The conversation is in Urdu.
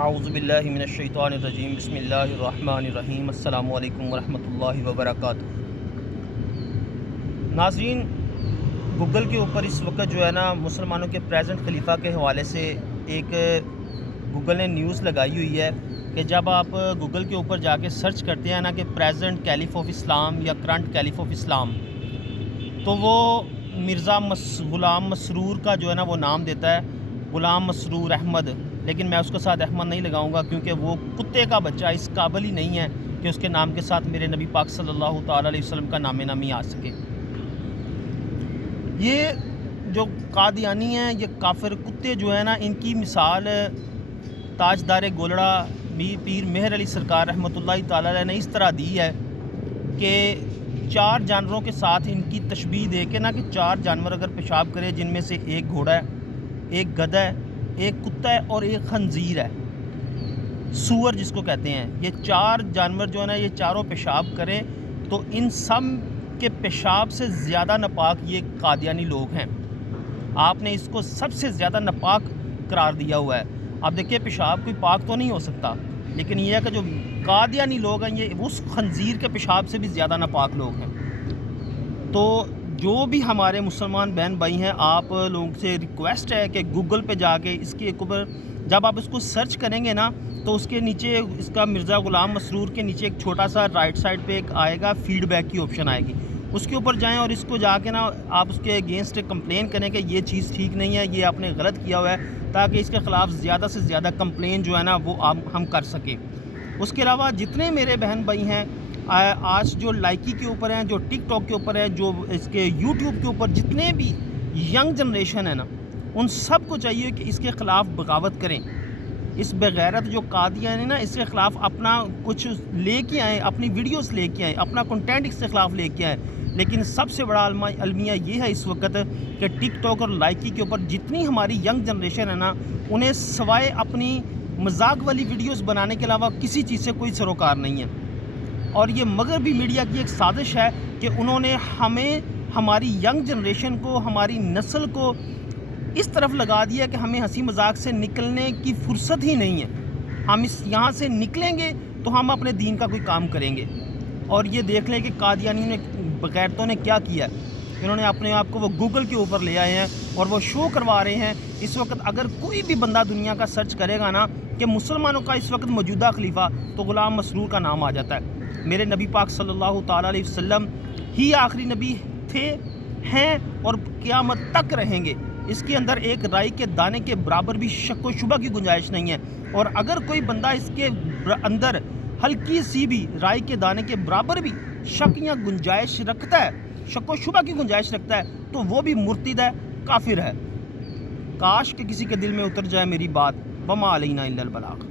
اعوذ باللہ من الشیطان الرجیم بسم اللہ الرحمن الرحیم السلام علیکم ورحمۃ اللہ وبرکاتہ۔ ناظرین، گوگل کے اوپر اس وقت جو ہے نا مسلمانوں کے پریزنٹ خلیفہ کے حوالے سے ایک گوگل نے نیوز لگائی ہوئی ہے کہ جب آپ گوگل کے اوپر جا کے سرچ کرتے ہیں نا کہ پریزنٹ کیلیف آف اسلام یا کرنٹ کیلیف آف اسلام، تو وہ مرزا غلام مسرور کا جو ہے نا وہ نام دیتا ہے، غلام مسرور احمد، لیکن میں اس کے ساتھ احمد نہیں لگاؤں گا کیونکہ وہ کتے کا بچہ اس قابل ہی نہیں ہے کہ اس کے نام کے ساتھ میرے نبی پاک صلی اللہ تعالیٰ علیہ وسلم کا نام نامی آ سکے۔ یہ جو قادیانی ہیں، یہ کافر کتے جو ہیں نا، ان کی مثال تاجدار گولڑا پیر مہر علی سرکار رحمۃ اللہ تعالیٰ علیہ نے اس طرح دی ہے کہ 4 جانوروں کے ساتھ ان کی تشبیہ دے کے نا کہ 4 جانور اگر پیشاب کرے، جن میں سے ایک گھوڑا ہے، ایک گدھا ہے، ایک کتا ہے اور ایک خنزیر ہے، سور جس کو کہتے ہیں، یہ 4 جانور جو ہے نا یہ چاروں پیشاب کریں تو ان سب کے پیشاب سے زیادہ ناپاک یہ قادیانی لوگ ہیں۔ آپ نے اس کو سب سے زیادہ ناپاک قرار دیا ہوا ہے۔ اب دیکھیں، پیشاب کوئی پاک تو نہیں ہو سکتا، لیکن یہ ہے کہ جو قادیانی لوگ ہیں یہ اس خنزیر کے پیشاب سے بھی زیادہ ناپاک لوگ ہیں۔ تو جو بھی ہمارے مسلمان بہن بھائی ہیں، آپ لوگوں سے ریکویسٹ ہے کہ گوگل پہ جا کے اس کے اوپر جب آپ اس کو سرچ کریں گے نا تو اس کے نیچے اس کا مرزا غلام مسرور کے نیچے ایک چھوٹا سا رائٹ سائڈ پہ ایک آئے گا، فیڈ بیک کی آپشن آئے گی، اس کے اوپر جائیں اور اس کو جا کے نا آپ اس کے اگینسٹ کمپلین کریں کہ یہ چیز ٹھیک نہیں ہے، یہ آپ نے غلط کیا ہوا ہے، تاکہ اس کے خلاف زیادہ سے زیادہ کمپلین جو ہے نا وہ ہم کر سکیں۔ اس کے علاوہ جتنے میرے بہن بھائی ہیں آج جو لائکی کے اوپر ہیں، جو ٹک ٹاک کے اوپر ہیں، جو اس کے یوٹیوب کے اوپر جتنے بھی ینگ جنریشن ہے نا، ان سب کو چاہیے کہ اس کے خلاف بغاوت کریں۔ اس بغیرت جو قادیانی ہے نا، اس کے خلاف اپنا کچھ لے کے آئیں، اپنی ویڈیوز لے کے آئیں، اپنا کنٹینٹ اس کے خلاف لے کے آئیں۔ لیکن سب سے بڑا المیہ یہ ہے اس وقت کہ ٹک ٹاک اور لائکی کے اوپر جتنی ہماری ینگ جنریشن ہے نا، انہیں سوائے اپنی مذاق والی ویڈیوز بنانے کے علاوہ کسی چیز سے کوئی سروکار نہیں ہے۔ اور یہ مغربی میڈیا کی ایک سازش ہے کہ انہوں نے ہمیں، ہماری ینگ جنریشن کو، ہماری نسل کو اس طرف لگا دیا کہ ہمیں ہنسی مذاق سے نکلنے کی فرصت ہی نہیں ہے۔ ہم یہاں سے نکلیں گے تو ہم اپنے دین کا کوئی کام کریں گے۔ اور یہ دیکھ لیں کہ قادیانیوں نے، بغیرتوں نے کیا کیا ہے۔ انہوں نے اپنے آپ کو وہ گوگل کے اوپر لے آئے ہیں اور وہ شو کروا رہے ہیں۔ اس وقت اگر کوئی بھی بندہ دنیا کا سرچ کرے گا نا کہ مسلمانوں کا اس وقت موجودہ خلیفہ، تو غلام مسرور کا نام آ جاتا ہے۔ میرے نبی پاک صلی اللہ تعالیٰ علیہ وسلم ہی آخری نبی تھے، ہیں اور قیامت تک رہیں گے۔ اس کے اندر ایک رائی کے دانے کے برابر بھی شک و شبہ کی گنجائش نہیں ہے۔ اور اگر کوئی بندہ اس کے اندر ہلکی سی بھی رائی کے دانے کے برابر بھی شک یا گنجائش رکھتا ہے، شک و شبہ کی گنجائش رکھتا ہے، تو وہ بھی مرتد ہے، کافر ہے۔ کاش کہ کسی کے دل میں اتر جائے میری بات۔ وما علینا الا البلاغ۔